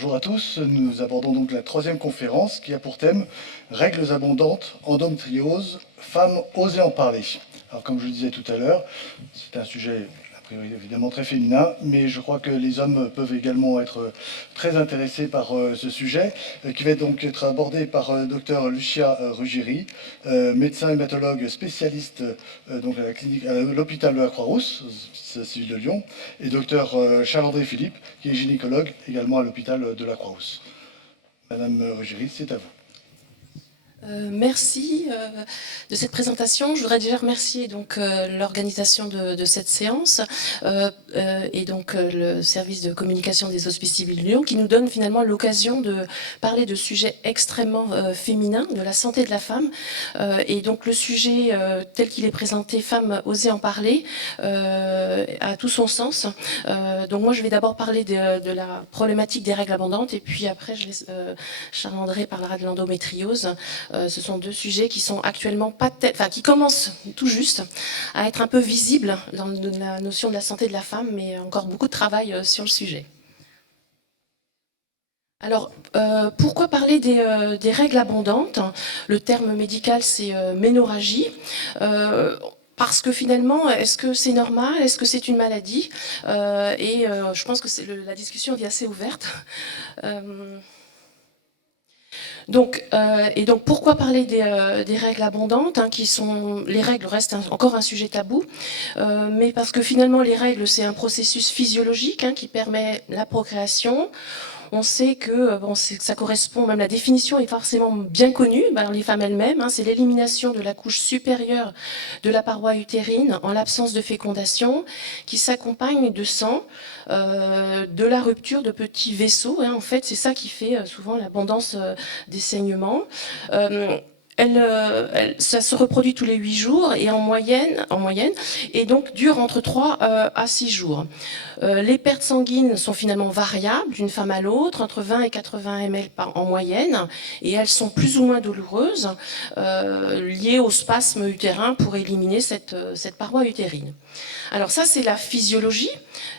Bonjour à tous, nous abordons donc la troisième conférence qui a pour thème Règles abondantes, endométriose, femmes oser en parler. Alors comme je le disais tout à l'heure, c'est un sujet a priori évidemment très féminin, mais je crois que les hommes peuvent également être très intéressés par ce sujet, qui va donc être abordé par Dr Lucia Ruggieri, médecin hématologue spécialiste donc à la clinique, à l'hôpital de la Croix-Rousse, civil de Lyon, et Dr Charles-André Philippe, qui est gynécologue également à l'hôpital de la Croix-Rousse. Madame Ruggieri, c'est à vous. Merci de cette présentation. Je voudrais déjà remercier donc l'organisation de cette séance et donc le service de communication des Hospices civils de Lyon qui nous donne finalement l'occasion de parler de sujets extrêmement féminins, de la santé de la femme. Et donc le sujet tel qu'il est présenté, Femmes oser en parler, a tout son sens. Donc moi je vais d'abord parler de la problématique des règles abondantes et puis après je laisse Charles-André parlera de l'endométriose. Ce sont deux sujets qui sont actuellement qui commencent tout juste à être un peu visibles dans la notion de la santé de la femme, mais encore beaucoup de travail sur le sujet. Alors, pourquoi parler des règles abondantes? Le terme médical, c'est ménorrhagie. Parce que finalement, est-ce que c'est normal? Est-ce que c'est une maladie? Je pense que la discussion est assez ouverte. Donc pourquoi parler des règles abondantes, les règles restent encore un sujet tabou, mais parce que finalement les règles c'est un processus physiologique qui permet la procréation. On sait que ça correspond, même la définition est forcément bien connue par les femmes elles-mêmes, c'est l'élimination de la couche supérieure de la paroi utérine en l'absence de fécondation, qui s'accompagne de sang, de la rupture de petits vaisseaux. En fait, c'est ça qui fait souvent l'abondance des saignements. Ça se reproduit tous les 8 jours et en moyenne, et donc dure entre 3 à 6 jours. Les pertes sanguines sont finalement variables d'une femme à l'autre, entre 20 et 80 ml en moyenne, et elles sont plus ou moins douloureuses, liées au spasme utérin pour éliminer cette paroi utérine. Alors ça, c'est la physiologie.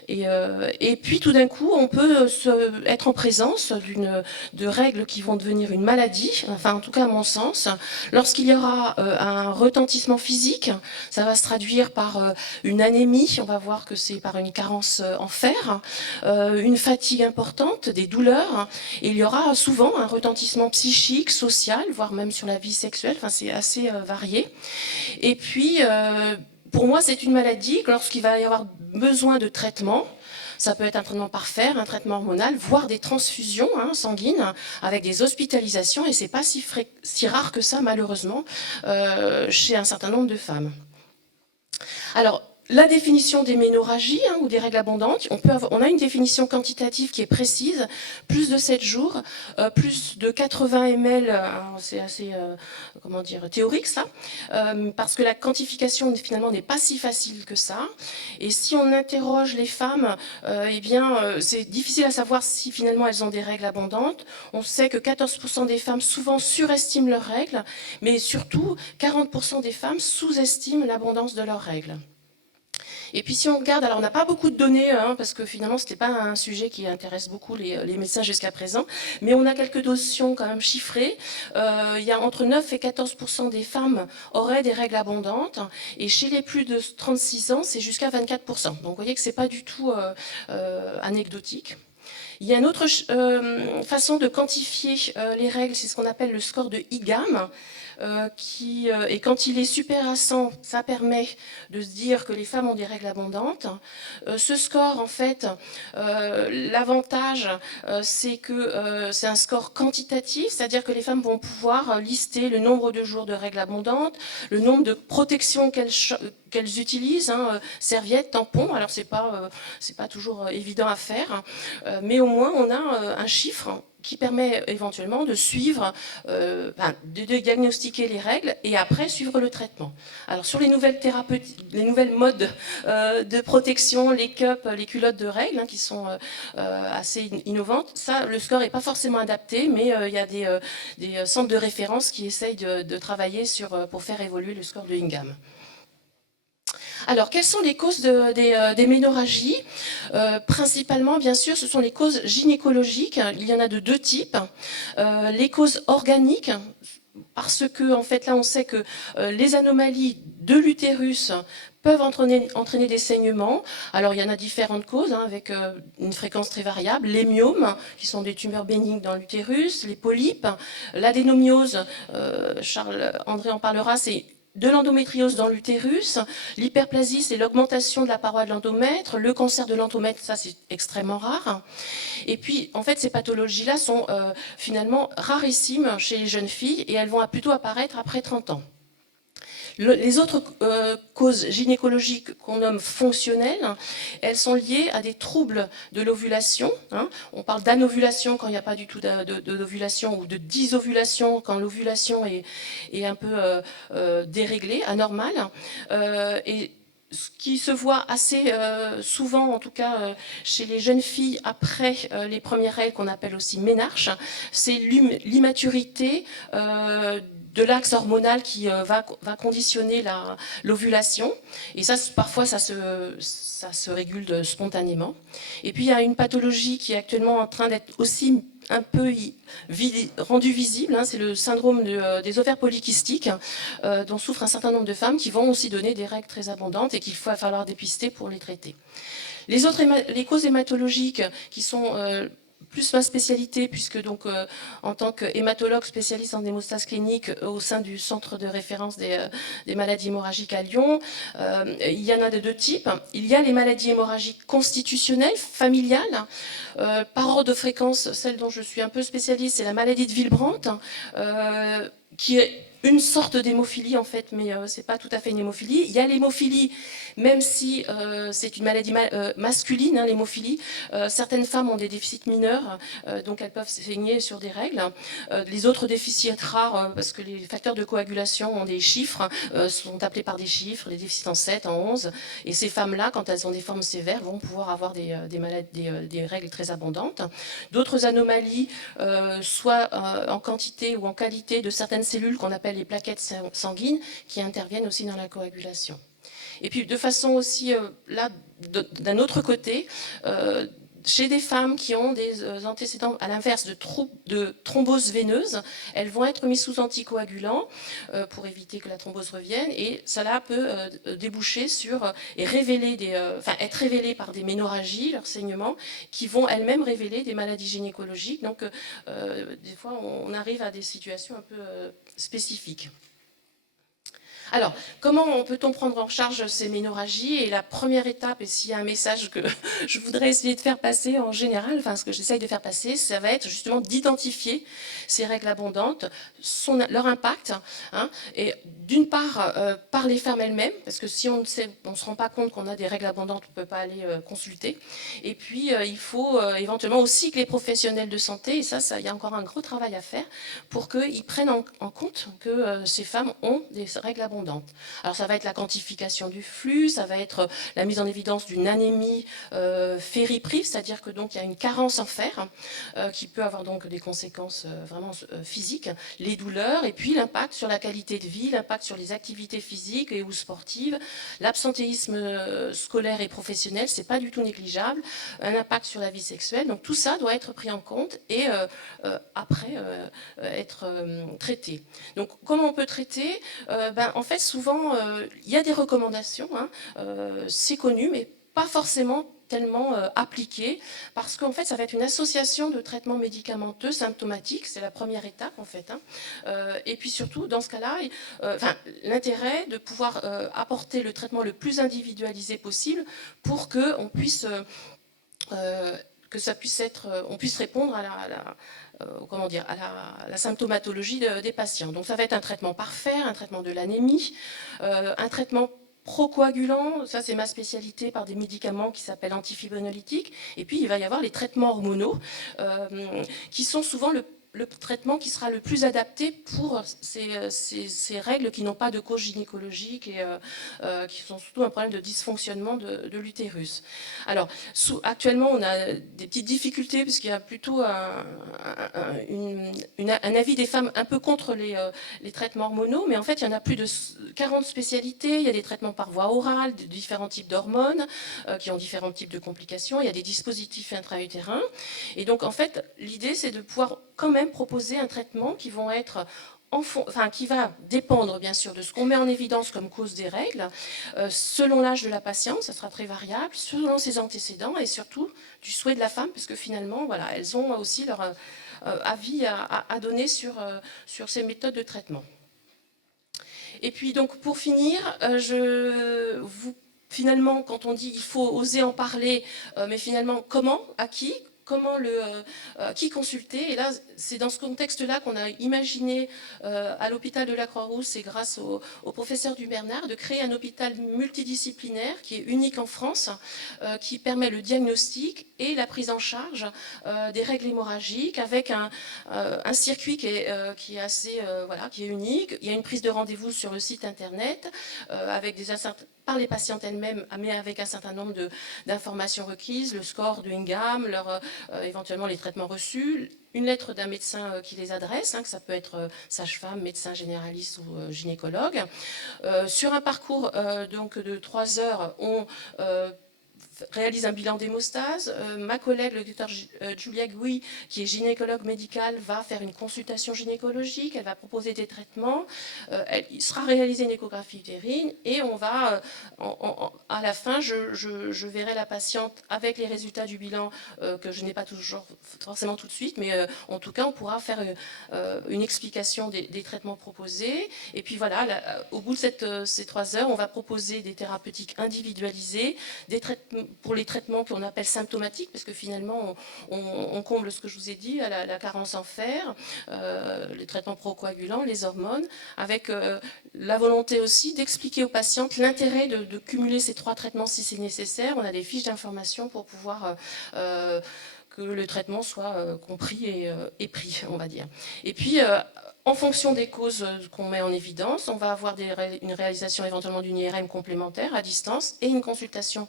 Et puis tout d'un coup, on peut être en présence de règles qui vont devenir une maladie, enfin en tout cas à mon sens. Lorsqu'il y aura un retentissement physique, ça va se traduire par une anémie, on va voir que c'est par une carence en fer, une fatigue importante, des douleurs, et il y aura souvent un retentissement psychique, social, voire même sur la vie sexuelle, enfin c'est assez varié. Et puis pour moi, c'est une maladie lorsqu'il va y avoir besoin de traitement. Ça peut être un traitement par fer, un traitement hormonal, voire des transfusions sanguines avec des hospitalisations. Et c'est pas si rare que ça, malheureusement, chez un certain nombre de femmes. Alors, la définition des ménorrhagies ou des règles abondantes, on a une définition quantitative qui est précise, plus de 7 jours, plus de 80 ml, c'est assez théorique ça, parce que la quantification finalement n'est pas si facile que ça. Et si on interroge les femmes, c'est difficile à savoir si finalement elles ont des règles abondantes. On sait que 14% des femmes souvent surestiment leurs règles, mais surtout 40% des femmes sous-estiment l'abondance de leurs règles. Et puis si on regarde, alors on n'a pas beaucoup de données, parce que finalement ce n'était pas un sujet qui intéresse beaucoup les médecins jusqu'à présent, mais on a quelques notions quand même chiffrées. Il y a entre 9 et 14% des femmes auraient des règles abondantes, et chez les plus de 36 ans, c'est jusqu'à 24%. Donc vous voyez que ce n'est pas du tout anecdotique. Il y a une autre façon de quantifier les règles, c'est ce qu'on appelle le score de IGAM. Et quand il est super à 100, ça permet de se dire que les femmes ont des règles abondantes. Ce score, en fait, l'avantage, c'est que c'est un score quantitatif, c'est-à-dire que les femmes vont pouvoir lister le nombre de jours de règles abondantes, le nombre de protections qu'elles utilisent, serviettes, tampons. Alors c'est pas toujours évident à faire, mais au moins on a un chiffre qui permet éventuellement de suivre, de diagnostiquer les règles et après suivre le traitement. Alors sur les nouvelles modes de protection, les cups, les culottes de règles, qui sont assez innovantes, ça, le score n'est pas forcément adapté, mais il y a des centres de référence qui essayent de travailler pour faire évoluer le score de Ingham. Alors, quelles sont les causes des ménorrhagies? Principalement, bien sûr, ce sont les causes gynécologiques. Il y en a de deux types. Les causes organiques, parce que, en fait, là, on sait que les anomalies de l'utérus peuvent entraîner des saignements. Alors, il y en a différentes causes, hein, avec une fréquence très variable. Les myomes, qui sont des tumeurs bénignes dans l'utérus, les polypes, l'adénomiose, Charles-André en parlera, c'est de l'endométriose dans l'utérus, l'hyperplasie, c'est l'augmentation de la paroi de l'endomètre, le cancer de l'endomètre, ça c'est extrêmement rare. Et puis, en fait, ces pathologies-là sont finalement rarissimes chez les jeunes filles et elles vont plutôt apparaître après 30 ans. Les autres causes gynécologiques qu'on nomme fonctionnelles, elles sont liées à des troubles de l'ovulation. Hein. On parle d'anovulation quand il n'y a pas du tout d'ovulation ou de dysovulation quand l'ovulation est un peu déréglée, anormale. Et ce qui se voit assez souvent, en tout cas chez les jeunes filles après les premières règles, qu'on appelle aussi ménarche, c'est l'immaturité de l'axe hormonal qui va conditionner l'ovulation. Et ça, parfois, ça se régule spontanément. Et puis, il y a une pathologie qui est actuellement en train d'être aussi un peu rendu visible, hein, c'est le syndrome des ovaires polykystiques, dont souffrent un certain nombre de femmes qui vont aussi donner des règles très abondantes et qu'il va falloir dépister pour les traiter. Les causes hématologiques qui sont plus ma spécialité, puisque donc en tant qu'hématologue spécialiste en hémostase clinique au sein du centre de référence des maladies hémorragiques à Lyon, il y en a de deux types. Il y a les maladies hémorragiques constitutionnelles, familiales. Par ordre de fréquence, celle dont je suis un peu spécialiste, c'est la maladie de Willebrand, qui est une sorte d'hémophilie en fait, mais c'est pas tout à fait une hémophilie. Il y a l'hémophilie, même si c'est une maladie masculine, hein, l'hémophilie. Certaines femmes ont des déficits mineurs, donc elles peuvent saigner sur des règles. Les autres déficits rares, parce que les facteurs de coagulation ont des chiffres, sont appelés par des chiffres, les déficits en 7, en 11. Et ces femmes-là, quand elles ont des formes sévères, vont pouvoir avoir des règles très abondantes. D'autres anomalies, soit en quantité ou en qualité de certaines cellules qu'on appelle les plaquettes sanguines, qui interviennent aussi dans la coagulation. Et puis de façon aussi, là, d'un autre côté, chez des femmes qui ont des antécédents à l'inverse de thrombose veineuse, elles vont être mises sous anticoagulants pour éviter que la thrombose revienne, et cela peut déboucher sur et révéler être révélé par des ménorrhagies, leurs saignements, qui vont elles-mêmes révéler des maladies gynécologiques. Donc des fois on arrive à des situations un peu spécifiques. Alors, comment peut-on prendre en charge ces ménorrhagies? Et la première étape, et s'il y a un message que je voudrais essayer de faire passer en général, enfin ce que j'essaye de faire passer, ça va être justement d'identifier ces règles abondantes, leur impact, hein, et d'une part par les femmes elles-mêmes, parce que si on ne se rend pas compte qu'on a des règles abondantes, on ne peut pas aller consulter. Et puis il faut éventuellement aussi que les professionnels de santé, et ça il y a encore un gros travail à faire, pour qu'ils prennent en compte que ces femmes ont des règles abondantes. Alors ça va être la quantification du flux, ça va être la mise en évidence d'une anémie ferriprive, c'est-à-dire que donc il y a une carence en fer qui peut avoir donc des conséquences vraiment physiques, les douleurs, et puis l'impact sur la qualité de vie, l'impact sur les activités physiques et ou sportives, l'absentéisme scolaire et professionnel, c'est pas du tout négligeable, un impact sur la vie sexuelle. Donc tout ça doit être pris en compte et après être traité. Donc comment on peut traiter? En fait, souvent, il y a des recommandations, hein, c'est connu, mais pas forcément tellement appliqué, parce qu'en fait, ça va être une association de traitements médicamenteux symptomatiques, c'est la première étape, en fait. Hein. Et puis surtout, dans ce cas-là, l'intérêt de pouvoir apporter le traitement le plus individualisé possible pour qu'on puisse... que ça puisse être, on puisse répondre à la symptomatologie des patients. Donc ça va être un traitement par fer, un traitement de l'anémie, un traitement procoagulant, ça c'est ma spécialité, par des médicaments qui s'appellent antifibrinolytiques. Et puis il va y avoir les traitements hormonaux qui sont souvent le traitement qui sera le plus adapté pour ces règles qui n'ont pas de cause gynécologique et qui sont surtout un problème de dysfonctionnement de l'utérus. Alors, actuellement, on a des petites difficultés puisqu'il y a plutôt un avis des femmes un peu contre les traitements hormonaux, mais en fait, il y en a plus de 40 spécialités. Il y a des traitements par voie orale, de différents types d'hormones qui ont différents types de complications. Il y a des dispositifs intra-utérins. Et donc, en fait, l'idée, c'est de pouvoir quand même proposer un traitement qui vont être qui va dépendre bien sûr de ce qu'on met en évidence comme cause des règles, selon l'âge de la patiente, ça sera très variable, selon ses antécédents et surtout du souhait de la femme, puisque finalement, voilà, elles ont aussi leur avis à donner sur ces méthodes de traitement. Et puis donc pour finir, finalement, quand on dit il faut oser en parler, mais finalement comment, à qui qui consulter. Et là, c'est dans ce contexte-là qu'on a imaginé à l'hôpital de la Croix-Rousse et grâce au professeur Dubernard de créer un hôpital multidisciplinaire qui est unique en France, qui permet le diagnostic et la prise en charge des règles hémorragiques avec un circuit qui est assez qui est unique. Il y a une prise de rendez-vous sur le site internet avec par les patientes elles-mêmes, mais avec un certain nombre d'informations requises, le score de Ingham, éventuellement les traitements reçus, une lettre d'un médecin qui les adresse, que ça peut être sage-femme, médecin généraliste ou gynécologue. Sur un parcours donc de 3 heures, on réalise un bilan d'hémostase. Ma collègue, le docteur Julia Gouy, qui est gynécologue médicale, va faire une consultation gynécologique, elle va proposer des traitements, il sera réalisé une échographie utérine et on va, à la fin, je verrai la patiente avec les résultats du bilan que je n'ai pas toujours forcément tout de suite, mais en tout cas, on pourra faire une explication des traitements proposés. Et puis voilà, au bout de ces 3 heures, on va proposer des thérapeutiques individualisées, des traitements pour les traitements qu'on appelle symptomatiques, parce que finalement, on comble ce que je vous ai dit, la carence en fer, les traitements procoagulants, les hormones, avec la volonté aussi d'expliquer aux patientes l'intérêt de cumuler ces 3 traitements si c'est nécessaire. On a des fiches d'information pour pouvoir que le traitement soit compris et pris, on va dire. Et puis, en fonction des causes qu'on met en évidence, on va avoir une réalisation éventuellement d'une IRM complémentaire à distance et une consultation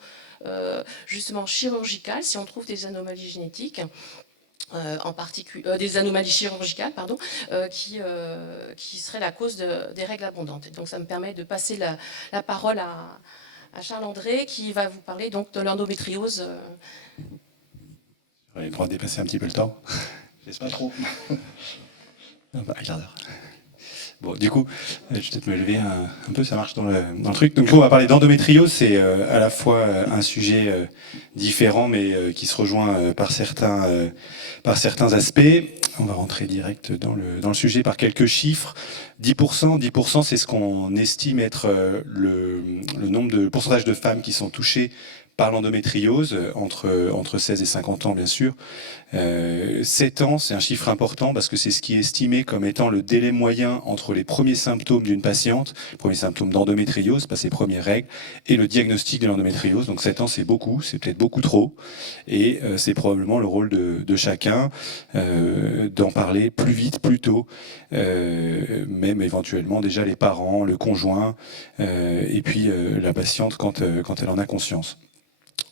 justement chirurgicale si on trouve des anomalies génétiques. En particulier des anomalies chirurgicales, pardon, qui seraient la cause des règles abondantes. Et donc ça me permet de passer la parole à Charles André qui va vous parler donc de l'endométriose. J'aurais le droit de dépasser un petit peu le temps. Pas trop. Un quart d'heure. Bon, du coup, je vais peut-être me lever un peu, ça marche dans le truc. Donc, on va parler d'endométriose. C'est à la fois un sujet différent, mais qui se rejoint par certains aspects. On va rentrer direct dans le sujet par quelques chiffres. 10%, c'est ce qu'on estime être le pourcentage de femmes qui sont touchées par l'endométriose, entre 16 et 50 ans, bien sûr. 7 ans, c'est un chiffre important parce que c'est ce qui est estimé comme étant le délai moyen entre les premiers symptômes d'une patiente, les premiers symptômes d'endométriose, pas ses premières règles, et le diagnostic de l'endométriose. Donc 7 ans, c'est beaucoup, c'est peut-être beaucoup trop. Et c'est probablement le rôle de chacun d'en parler plus vite, plus tôt, même éventuellement déjà les parents, le conjoint, et puis la patiente quand elle en a conscience.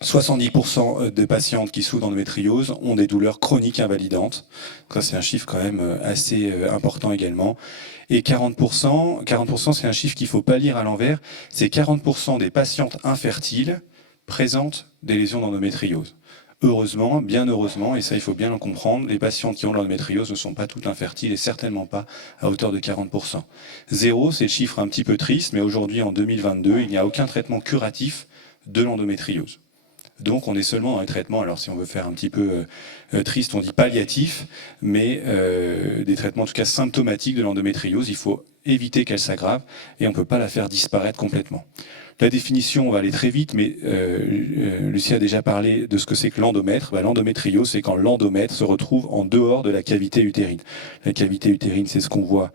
70% de patientes qui souffrent d'endométriose ont des douleurs chroniques invalidantes. Ça, c'est un chiffre quand même assez important également. Et 40%, c'est un chiffre qu'il ne faut pas lire à l'envers, c'est 40% des patientes infertiles présentent des lésions d'endométriose. Heureusement, bien heureusement, et ça il faut bien le comprendre, les patientes qui ont l'endométriose ne sont pas toutes infertiles et certainement pas à hauteur de 40%. 0, c'est le chiffre un petit peu triste, mais aujourd'hui en 2022, il n'y a aucun traitement curatif de l'endométriose. Donc on est seulement dans les traitements, alors si on veut faire un petit peu triste, on dit palliatif, mais des traitements en tout cas symptomatiques de l'endométriose, il faut éviter qu'elle s'aggrave et on ne peut pas la faire disparaître complètement. La définition, on va aller très vite, mais Lucie a déjà parlé de ce que c'est que l'endomètre. L'endométriose, c'est quand l'endomètre se retrouve en dehors de la cavité utérine. La cavité utérine, c'est ce qu'on voit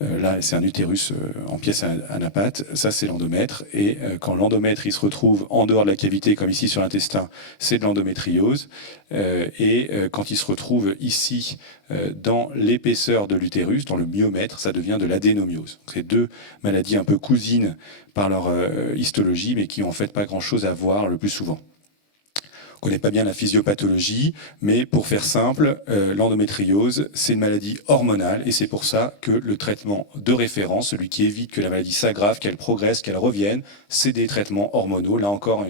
Là, c'est un utérus en pièces anapates. Ça, c'est l'endomètre. Et quand l'endomètre il se retrouve en dehors de la cavité, comme ici sur l'intestin, c'est de l'endométriose. Quand il se retrouve ici, dans l'épaisseur de l'utérus, dans le myomètre, ça devient de l'adénomiose. C'est deux maladies un peu cousines par leur histologie, mais qui n'ont en fait pas grand-chose à voir le plus souvent. On ne connaît pas bien la physiopathologie, mais pour faire simple, l'endométriose, c'est une maladie hormonale et c'est pour ça que le traitement de référence, celui qui évite que la maladie s'aggrave, qu'elle progresse, qu'elle revienne, c'est des traitements hormonaux. Là encore,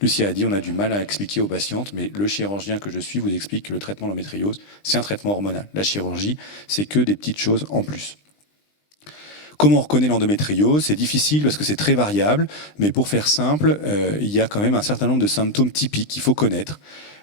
Lucie a dit, on a du mal à expliquer aux patientes, mais le chirurgien que je suis vous explique que le traitement de l'endométriose, c'est un traitement hormonal. La chirurgie, c'est que des petites choses en plus. Comment on reconnaît l'endométriose? C'est difficile parce que c'est très variable, mais pour faire simple, il y a quand même un certain nombre de symptômes typiques qu'il faut connaître.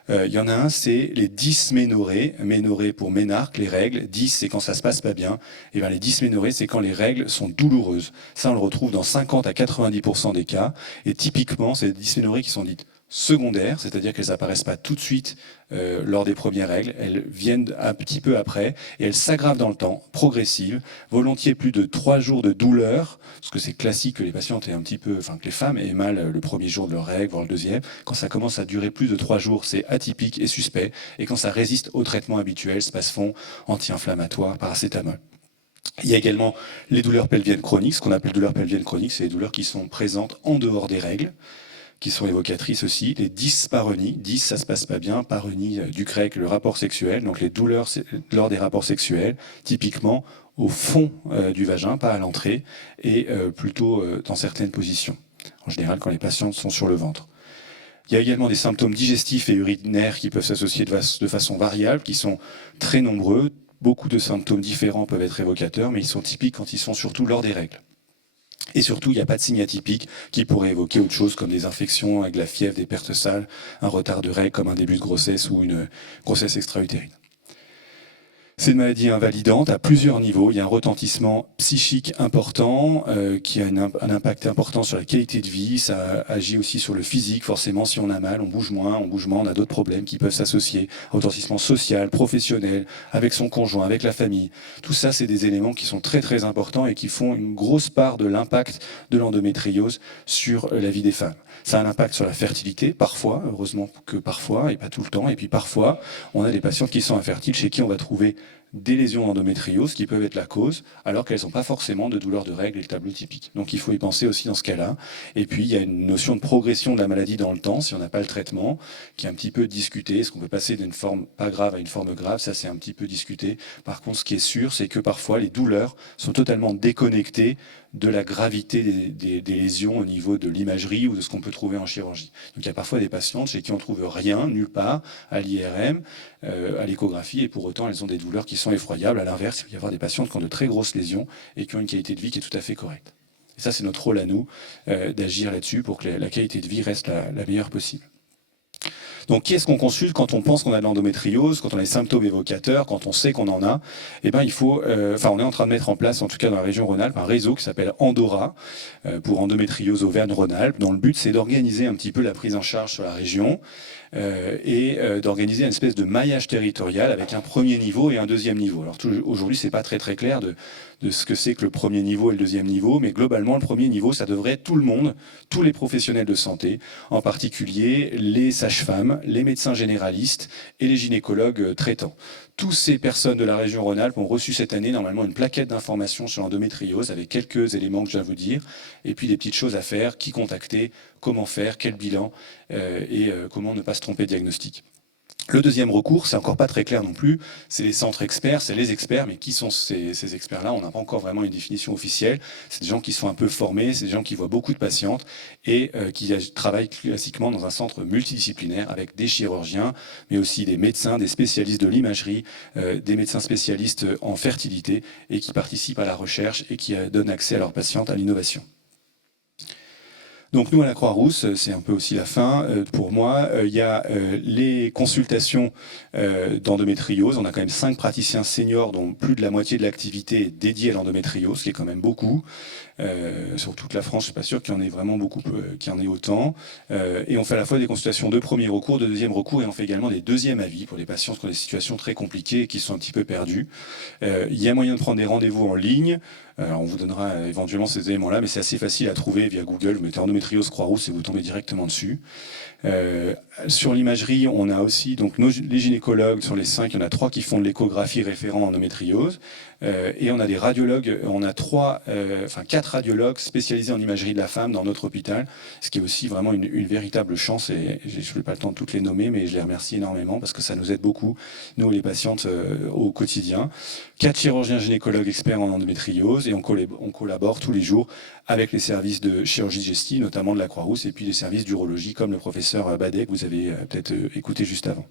Il y en a un, c'est les dysménorrhées. Ménorrhée pour ménarque, les règles. 10, c'est quand ça se passe pas bien. Et bien les dysménorrhées, c'est quand les règles sont douloureuses. Ça, on le retrouve dans 50 à 90% des cas. Et typiquement, c'est des dysménorrhées qui sont dites secondaires, c'est-à-dire qu'elles apparaissent pas tout de suite lors des premières règles, elles viennent un petit peu après et elles s'aggravent dans le temps, progressives, volontiers plus de 3 jours de douleur, parce que c'est classique que les patientes aient un petit peu, enfin que les femmes aient mal le premier jour de leur règle, voire le deuxième. Quand ça commence à durer plus de 3 jours, c'est atypique et suspect, et quand ça résiste au traitement habituel, spasfon, anti-inflammatoire, paracétamol. Il y a également les douleurs pelviennes chroniques. Ce qu'on appelle douleurs pelviennes chroniques, c'est les douleurs qui sont présentes en dehors des règles, qui sont évocatrices aussi. Les dyspareunies, dys, ça se passe pas bien, pareunie du grec, le rapport sexuel, donc les douleurs lors des rapports sexuels, typiquement au fond du vagin, pas à l'entrée, et plutôt dans certaines positions, en général quand les patientes sont sur le ventre. Il y a également des symptômes digestifs et urinaires qui peuvent s'associer de façon variable, qui sont très nombreux. Beaucoup de symptômes différents peuvent être évocateurs, mais ils sont typiques quand ils sont surtout lors des règles. Et surtout, il n'y a pas de signe atypique qui pourrait évoquer autre chose comme des infections avec de la fièvre, des pertes sales, un retard de règles comme un début de grossesse ou une grossesse extra-utérine. C'est une maladie invalidante à plusieurs niveaux. Il y a un retentissement psychique important qui a un impact important sur la qualité de vie. Ça agit aussi sur le physique. Forcément, si on a mal, on bouge moins, on a d'autres problèmes qui peuvent s'associer. Retentissement social, professionnel, avec son conjoint, avec la famille. Tout ça, c'est des éléments qui sont très très importants et qui font une grosse part de l'impact de l'endométriose sur la vie des femmes. Ça a un impact sur la fertilité, parfois, heureusement que parfois, et pas tout le temps. Et puis parfois, on a des patientes qui sont infertiles, chez qui on va trouver des lésions d'endométriose qui peuvent être la cause, alors qu'elles n'ont pas forcément de douleur de règles et le tableau typique. Donc il faut y penser aussi dans ce cas-là. Et puis il y a une notion de progression de la maladie dans le temps, si on n'a pas le traitement, qui est un petit peu discuté. Est-ce qu'on peut passer d'une forme pas grave à une forme grave? Ça, c'est un petit peu discuté. Par contre, ce qui est sûr, c'est que parfois les douleurs sont totalement déconnectées de la gravité des lésions au niveau de l'imagerie ou de ce qu'on peut trouver en chirurgie. Donc il y a parfois des patientes chez qui on trouve rien, nulle part, à l'IRM, à l'échographie, et pour autant elles ont des douleurs qui sont effroyables. À l'inverse, il peut y avoir des patientes qui ont de très grosses lésions et qui ont une qualité de vie qui est tout à fait correcte. Et ça, c'est notre rôle à nous, d'agir là-dessus pour que la qualité de vie reste la meilleure possible. Donc, qui est-ce qu'on consulte quand on pense qu'on a de l'endométriose, quand on a des symptômes évocateurs, quand on sait qu'on en a? Eh ben, il faut, on est en train de mettre en place, en tout cas dans la région Rhône-Alpes, un réseau qui s'appelle Andora pour endométriose Auvergne-Rhône-Alpes, dont le but c'est d'organiser un petit peu la prise en charge sur la région et d'organiser une espèce de maillage territorial avec un premier niveau et un deuxième niveau. Alors aujourd'hui, c'est pas très très clair de ce que c'est que le premier niveau et le deuxième niveau, mais globalement, le premier niveau, ça devrait être tout le monde, tous les professionnels de santé, en particulier les sages-femmes, les médecins généralistes et les gynécologues traitants. Toutes ces personnes de la région Rhône-Alpes ont reçu cette année normalement une plaquette d'informations sur l'endométriose avec quelques éléments que je viens de vous dire, et puis des petites choses à faire, qui contacter, comment faire, quel bilan, et comment ne pas se tromper de diagnostic. Le deuxième recours, c'est encore pas très clair non plus, c'est les centres experts, c'est les experts, mais qui sont ces experts-là? On n'a pas encore vraiment une définition officielle. C'est des gens qui sont un peu formés, c'est des gens qui voient beaucoup de patientes et qui travaillent classiquement dans un centre multidisciplinaire avec des chirurgiens, mais aussi des médecins, des spécialistes de l'imagerie, des médecins spécialistes en fertilité et qui participent à la recherche et qui donnent accès à leurs patientes à l'innovation. Donc nous à la Croix-Rousse, c'est un peu aussi la fin pour moi. Il y a les consultations d'endométriose. On a quand même 5 praticiens seniors dont plus de la moitié de l'activité est dédiée à l'endométriose, ce qui est quand même beaucoup. Sur toute la France, je suis pas sûr qu'il y en ait vraiment beaucoup, qu'il y en ait autant. Et on fait à la fois des consultations de premier recours, de deuxième recours, et on fait également des deuxièmes avis pour les patients qui ont des situations très compliquées et qui sont un petit peu perdus. Il y a moyen de prendre des rendez-vous en ligne. Alors on vous donnera éventuellement ces éléments-là, mais c'est assez facile à trouver via Google. Vous mettez endométriose Croix-Rousse et vous tombez directement dessus. Sur l'imagerie, on a aussi donc les gynécologues, sur les 5, il y en a 3 qui font de l'échographie référent endométriose. Et on a des radiologues, on a 4 radiologues spécialisés en imagerie de la femme dans notre hôpital, ce qui est aussi vraiment une véritable chance. Et je n'ai pas le temps de toutes les nommer, mais je les remercie énormément parce que ça nous aide beaucoup, nous les patientes, au quotidien. 4 chirurgiens gynécologues experts en endométriose et on collabore tous les jours avec les services de chirurgie digestive, notamment de la Croix-Rousse, et puis les services d'urologie comme le professeur Badet que vous avez peut-être écouté juste avant.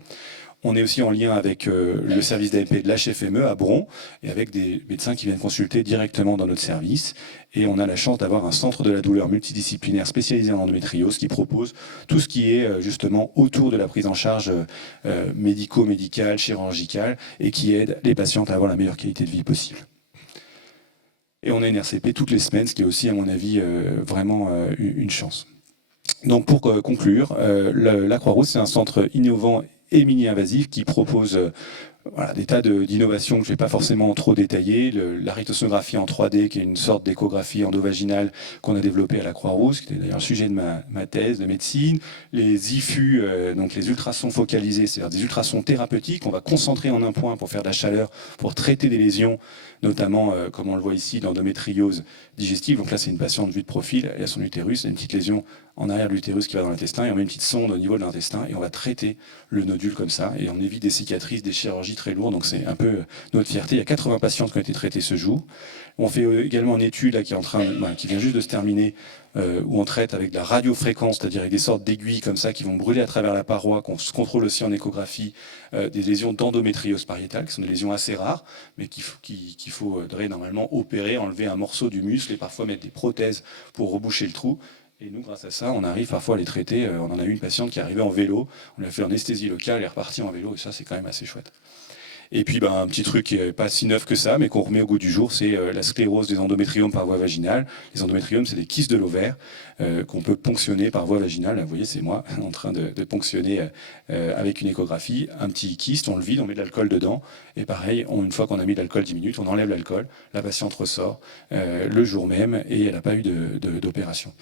On est aussi en lien avec le service d'AMP de l'HFME à Bron et avec des médecins qui viennent consulter directement dans notre service. Et on a la chance d'avoir un centre de la douleur multidisciplinaire spécialisé en endométriose qui propose tout ce qui est justement autour de la prise en charge médico-médicale, chirurgicale et qui aide les patientes à avoir la meilleure qualité de vie possible. Et on a une RCP toutes les semaines, ce qui est aussi, à mon avis, vraiment une chance. Donc pour conclure, la Croix-Rousse, c'est un centre innovant et mini-invasif qui propose des tas d'innovations que je ne vais pas forcément trop détailler. La rythmosonographie en 3D, qui est une sorte d'échographie endovaginale qu'on a développée à la Croix-Rousse, qui était d'ailleurs le sujet de ma thèse de médecine. Les IFU, donc les ultrasons focalisés, c'est-à-dire des ultrasons thérapeutiques. On va concentrer en un point pour faire de la chaleur, pour traiter des lésions, notamment, comme on le voit ici, d'endométriose digestive. Donc là, c'est une patiente vue de profil, elle a son utérus, elle a une petite lésion en arrière de l'utérus qui va dans l'intestin, et on met une petite sonde au niveau de l'intestin, et on va traiter le nodule comme ça, et on évite des cicatrices, des chirurgies très lourdes, donc c'est un peu notre fierté. Il y a 80 patientes qui ont été traitées ce jour. On fait également une étude là, qui vient juste de se terminer, où on traite avec de la radiofréquence, c'est-à-dire avec des sortes d'aiguilles comme ça qui vont brûler à travers la paroi, qu'on se contrôle aussi en échographie, des lésions d'endométriose pariétale, qui sont des lésions assez rares, mais qu'il faudrait normalement opérer, enlever un morceau du muscle et parfois mettre des prothèses pour reboucher le trou. Et nous, grâce à ça, on arrive parfois à les traiter. On en a eu une patiente qui est arrivée en vélo, on lui a fait l'anesthésie locale, elle est repartie en vélo, et ça, c'est quand même assez chouette. Et puis un petit truc qui n'est pas si neuf que ça, mais qu'on remet au goût du jour, c'est la sclérose des endométriomes par voie vaginale. Les endométriomes, c'est des kystes de l'ovaire qu'on peut ponctionner par voie vaginale. Là, vous voyez, c'est moi en train de ponctionner avec une échographie un petit kyste, on le vide, on met de l'alcool dedans. Et pareil, une fois qu'on a mis de l'alcool 10 minutes, on enlève l'alcool, la patiente ressort le jour même et elle n'a pas eu d'opération.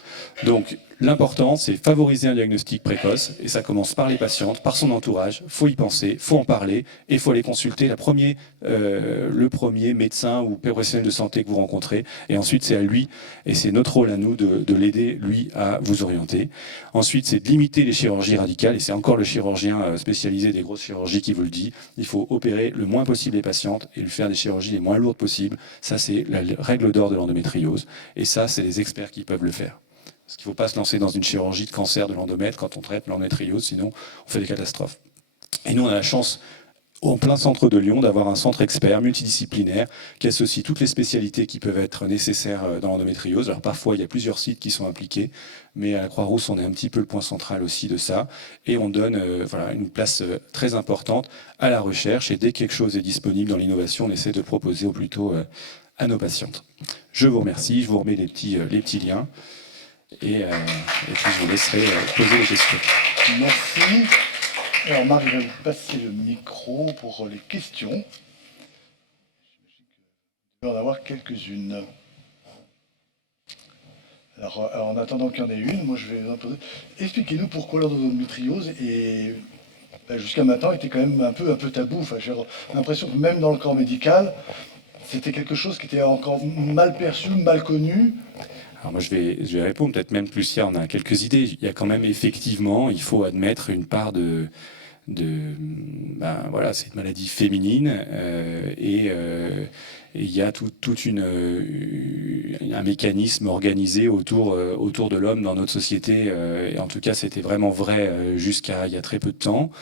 Donc l'important, c'est favoriser un diagnostic précoce et ça commence par les patientes, par son entourage. Il faut y penser, il faut en parler et il faut aller consulter le premier médecin ou professionnel de santé que vous rencontrez. Et ensuite, c'est à lui, et c'est notre rôle à nous de l'aider, lui, à vous orienter. Ensuite, c'est de limiter les chirurgies radicales, et c'est encore le chirurgien spécialisé des grosses chirurgies qui vous le dit. Il faut opérer le moins possible les patientes et lui faire des chirurgies les moins lourdes possibles. Ça, c'est la règle d'or de l'endométriose. Et ça, c'est les experts qui peuvent le faire. Parce qu'il ne faut pas se lancer dans une chirurgie de cancer de l'endomètre quand on traite l'endométriose, sinon on fait des catastrophes. Et nous, on a la chance, en plein centre de Lyon, d'avoir un centre expert multidisciplinaire qui associe toutes les spécialités qui peuvent être nécessaires dans l'endométriose. Alors parfois, il y a plusieurs sites qui sont impliqués, mais à la Croix-Rousse, on est un petit peu le point central aussi de ça. Et on donne une place très importante à la recherche. Et dès que quelque chose est disponible dans l'innovation, on essaie de le proposer au plus tôt à nos patientes. Je vous remercie, je vous remets les petits liens. Et puis je vous laisserai poser les questions. Merci. Alors Marc, je vais vous passer le micro pour les questions. Je vais en avoir quelques-unes. Alors, en attendant qu'il y en ait une, moi je vais vous en poser. Expliquez-nous pourquoi l'endométriose jusqu'à maintenant était quand même un peu tabou. Enfin, j'ai l'impression que même dans le corps médical, c'était quelque chose qui était encore mal perçu, mal connu. Alors moi je vais répondre peut-être même plus si on a quelques idées. Il y a quand même effectivement, il faut admettre une part c'est une maladie féminine et il y a tout un mécanisme organisé autour de l'homme dans notre société. Et en tout cas, c'était vraiment vrai jusqu'à il y a très peu de temps.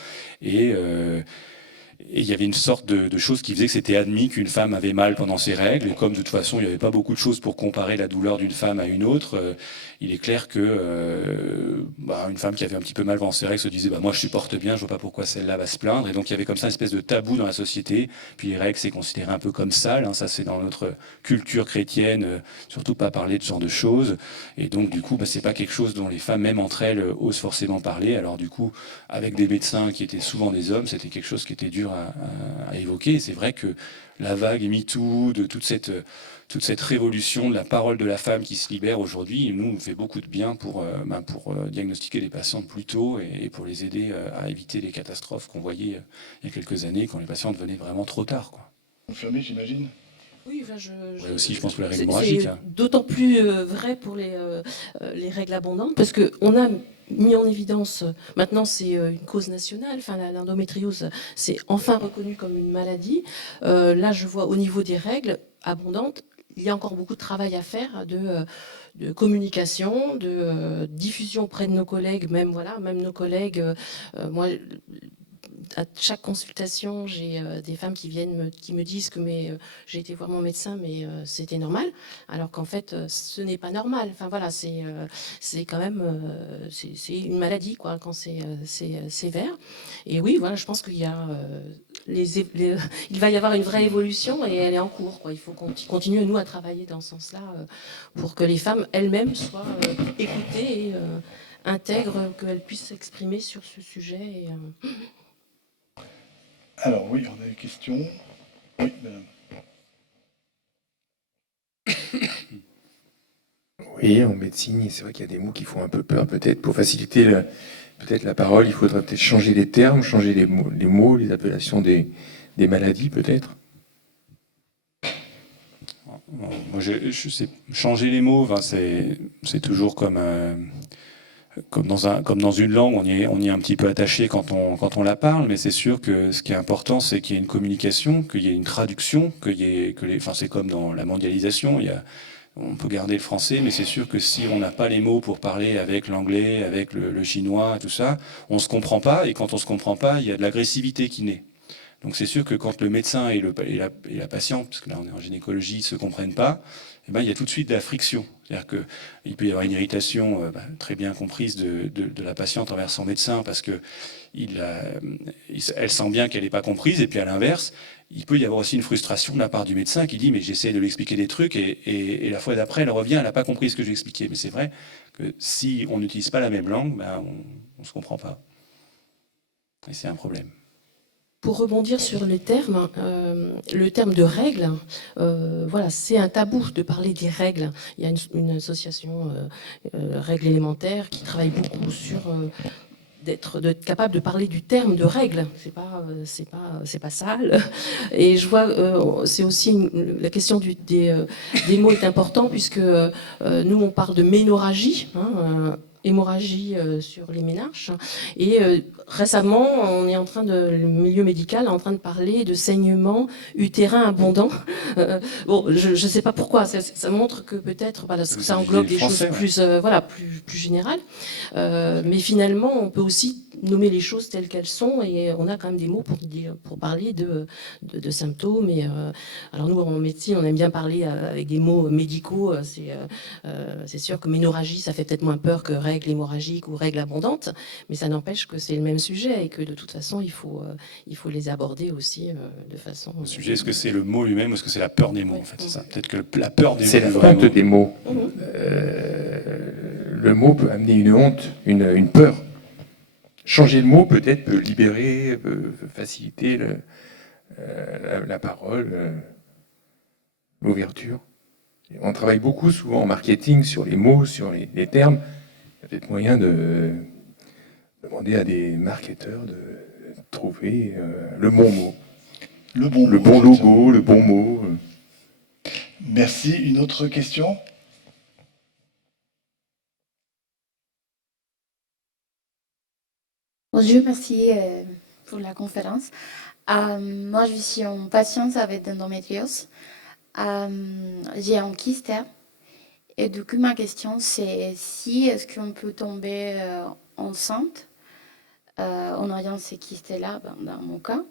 Et il y avait une sorte de chose qui faisait que c'était admis qu'une femme avait mal pendant ses règles. Et comme de toute façon, il n'y avait pas beaucoup de choses pour comparer la douleur d'une femme à une autre, il est clair que une femme qui avait un petit peu mal pendant ses règles se disait moi je supporte bien, je vois pas pourquoi celle-là va se plaindre. Et donc il y avait comme ça une espèce de tabou dans la société. Puis les règles, c'est considéré un peu comme sale. Ça c'est dans notre culture chrétienne, surtout pas parler de ce genre de choses. Et donc du coup, c'est pas quelque chose dont les femmes, même entre elles, osent forcément parler. Alors du coup, avec des médecins qui étaient souvent des hommes, c'était quelque chose qui était dur à évoquer. Et c'est vrai que la vague MeToo, de toute cette révolution de la parole de la femme qui se libère aujourd'hui, nous fait beaucoup de bien pour diagnostiquer les patientes plus tôt et pour les aider à éviter les catastrophes qu'on voyait il y a quelques années quand les patientes venaient vraiment trop tard, quoi. Confirmé, j'imagine. Oui, aussi, je pense que la règle c'est hémorragique. d'autant plus vrai pour les règles abondantes, parce qu'on a mis en évidence, maintenant c'est une cause nationale, l'endométriose c'est enfin reconnu comme une maladie. Là, je vois au niveau des règles abondantes, il y a encore beaucoup de travail à faire de communication, de diffusion auprès de nos collègues, même nos collègues. Moi, à chaque consultation, j'ai des femmes qui viennent qui me disent que j'ai été voir mon médecin, mais c'était normal, alors qu'en fait, ce n'est pas normal. C'est quand même c'est une maladie, quoi, quand c'est sévère. Et oui, voilà, je pense qu'il y a il va y avoir une vraie évolution et elle est en cours, quoi. Il faut continuer nous à travailler dans ce sens-là pour que les femmes elles-mêmes soient écoutées et intègrent, qu'elles puissent s'exprimer sur ce sujet. Alors oui, on a des questions. Oui, madame. Oui, en médecine, c'est vrai qu'il y a des mots qui font un peu peur, peut-être. Pour faciliter peut-être la parole, il faudrait peut-être changer les termes, changer les mots, les appellations des maladies, peut-être. Moi, je sais, changer les mots, c'est toujours comme dans une langue, on y est un petit peu attaché quand on la parle, mais c'est sûr que ce qui est important, c'est qu'il y ait une communication, qu'il y ait une traduction, c'est comme dans la mondialisation, on peut garder le français, mais c'est sûr que si on n'a pas les mots pour parler avec l'anglais, avec le chinois, tout ça, on se comprend pas, et quand on se comprend pas, il y a de l'agressivité qui naît. Donc c'est sûr que quand le médecin et la patiente, parce que là on est en gynécologie, se comprennent pas, il y a tout de suite de la friction. C'est-à-dire qu'il peut y avoir une irritation très bien comprise de la patiente envers son médecin parce que elle sent bien qu'elle n'est pas comprise. Et puis à l'inverse, il peut y avoir aussi une frustration de la part du médecin qui dit mais j'essaie de lui expliquer des trucs et la fois d'après elle revient, elle n'a pas compris ce que j'ai expliqué. Mais c'est vrai que si on n'utilise pas la même langue, on ne se comprend pas. Et c'est un problème. Pour rebondir sur les termes, le terme de règles, c'est un tabou de parler des règles. Il y a une association Règles élémentaires qui travaille beaucoup sur d'être capable de parler du terme de règles. C'est pas sale. Et je vois, c'est aussi la question des mots est important puisque nous on parle de ménorragie. Hémorragie sur les ménages. Et récemment, le milieu médical est en train de parler de saignement utérin abondant. Je ne sais pas pourquoi. Ça montre que peut-être ça englobe des choses plus générales. Mais finalement, on peut aussi nommer les choses telles qu'elles sont et on a quand même des mots pour parler de symptômes. Alors nous, en médecine, on aime bien parler avec des mots médicaux. C'est sûr que ménorragie, ça fait peut-être moins peur que règles hémorragiques ou règles abondantes, mais ça n'empêche que c'est le même sujet et que de toute façon, il faut les aborder aussi de façon... Le sujet, est-ce que c'est le mot lui-même ou est-ce que c'est la peur des mots en fait, c'est ça. Peut-être que la peur des mots... C'est la honte des mots. Le mot peut amener une honte, une peur. Changer le mot peut-être peut libérer, peut faciliter la parole, l'ouverture. On travaille beaucoup souvent en marketing sur les mots, sur les termes. Il y a peut-être moyen de demander à des marketeurs de trouver le bon mot. Le bon logo, le bon mot. Merci. Une autre question ? Bonjour, merci pour la conférence. Moi, je suis en patiente avec endométriose. J'ai un kyste. Et du coup, ma question, c'est si est-ce qu'on peut tomber enceinte en ayant ces kystes-là, dans mon cas,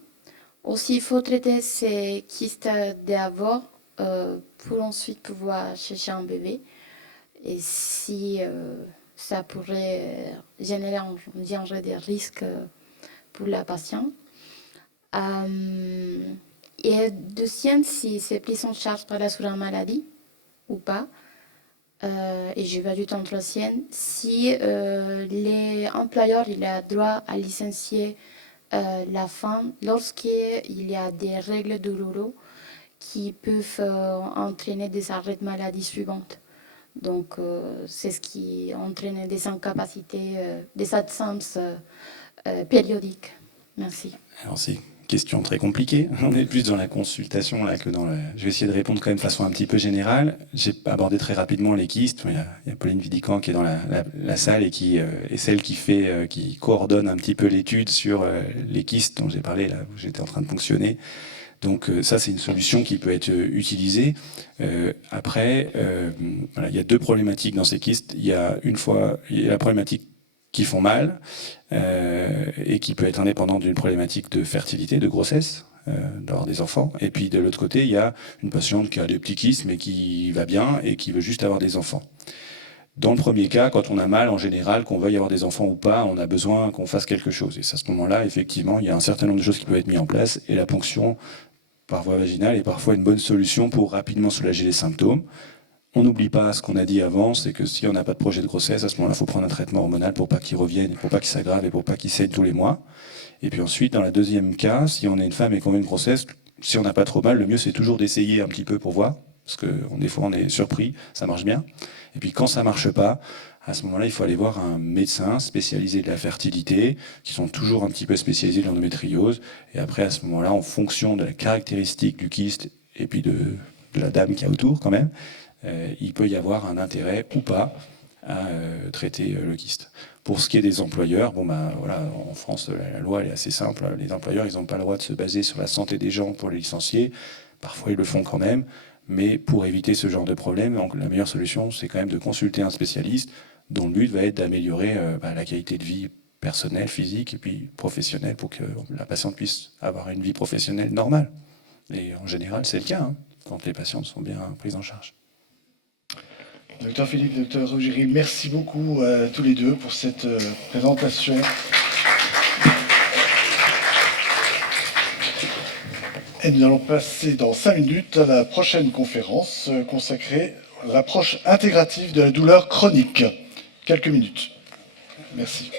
Aussi, il faut traiter ces kystes d'abord pour ensuite pouvoir chercher un bébé. Et si ça pourrait générer des risques pour la patiente. Et deuxième, si c'est pris en charge par l'assurance maladie ou pas. Et je vais ajouter en troisième, si l'employeur il a droit à licencier la femme lorsqu'il y a des règles douloureuses qui peuvent entraîner des arrêts de maladie suivantes. Donc, c'est ce qui entraîne des incapacités, des absences périodiques. Merci. Alors c'est une question très compliquée. On est plus dans la consultation là que dans la... Je vais essayer de répondre quand même de façon un petit peu générale. J'ai abordé très rapidement les kystes. Il y a Pauline Vidican qui est dans la salle et qui est celle qui coordonne un petit peu l'étude sur les kystes dont j'ai parlé là où j'étais en train de fonctionner. Donc ça, c'est une solution qui peut être utilisée. Après, voilà, il y a deux problématiques dans ces kystes. Il y a la problématique qui font mal et qui peut être indépendante d'une problématique de fertilité, de grossesse, d'avoir des enfants. Et puis de l'autre côté, il y a une patiente qui a des petits kystes mais qui va bien et qui veut juste avoir des enfants. Dans le premier cas, quand on a mal, en général, qu'on veuille avoir des enfants ou pas, on a besoin qu'on fasse quelque chose. Et à ce moment-là, effectivement, il y a un certain nombre de choses qui peuvent être mises en place et la ponction par voie vaginale est parfois une bonne solution pour rapidement soulager les symptômes. On n'oublie pas ce qu'on a dit avant, c'est que si on n'a pas de projet de grossesse, à ce moment-là, il faut prendre un traitement hormonal pour pas qu'il revienne, pour pas qu'il s'aggrave et pour pas qu'il saigne tous les mois. Et puis ensuite, dans le deuxième cas, si on est une femme et qu'on a une grossesse, si on n'a pas trop mal, le mieux c'est toujours d'essayer un petit peu pour voir, parce que des fois on est surpris, ça marche bien. Et puis quand ça marche pas, à ce moment-là, il faut aller voir un médecin spécialisé de la fertilité, qui sont toujours un petit peu spécialisés de l'endométriose. Et après, à ce moment-là, en fonction de la caractéristique du kyste et puis de la dame qui a autour quand même, il peut y avoir un intérêt ou pas à traiter le kyste. Pour ce qui est des employeurs, voilà, en France, la loi elle est assez simple. Les employeurs, ils n'ont pas le droit de se baser sur la santé des gens pour les licencier. Parfois, ils le font quand même. Mais pour éviter ce genre de problème, donc, la meilleure solution, c'est quand même de consulter un spécialiste dont le but va être d'améliorer la qualité de vie personnelle, physique et puis professionnelle pour que la patiente puisse avoir une vie professionnelle normale. Et en général, c'est le cas, quand les patientes sont bien prises en charge. Docteur Philippe, docteur Ruggieri, merci beaucoup à tous les deux pour cette présentation. Et nous allons passer dans 5 minutes à la prochaine conférence consacrée à l'approche intégrative de la douleur chronique. Quelques minutes. Merci.